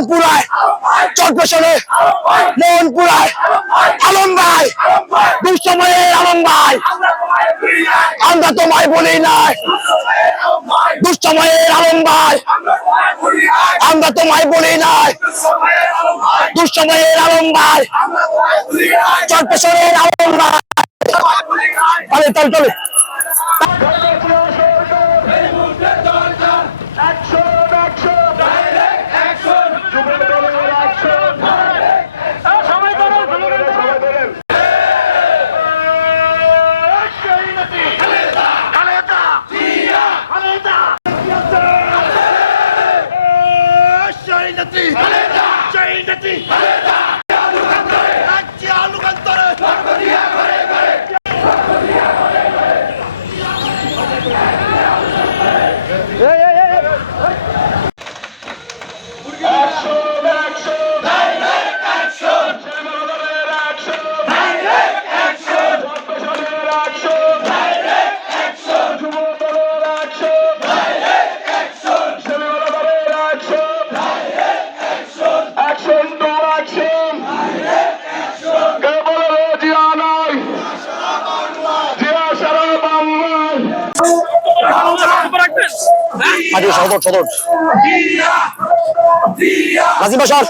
মোহনপুরায় চট্টগ্রামে মোহনপুরায় আলম ভাই দুঃসময়ের আলম ভাই আমরা তোমায় বলি নাই দুঃসময়ের আলম ভাই আমরা তোমায় বলি নাই দুঃসময়ের আলম ভাই চট্টগ্রামের আলম ভাই চলে সদর নাজিম বাসার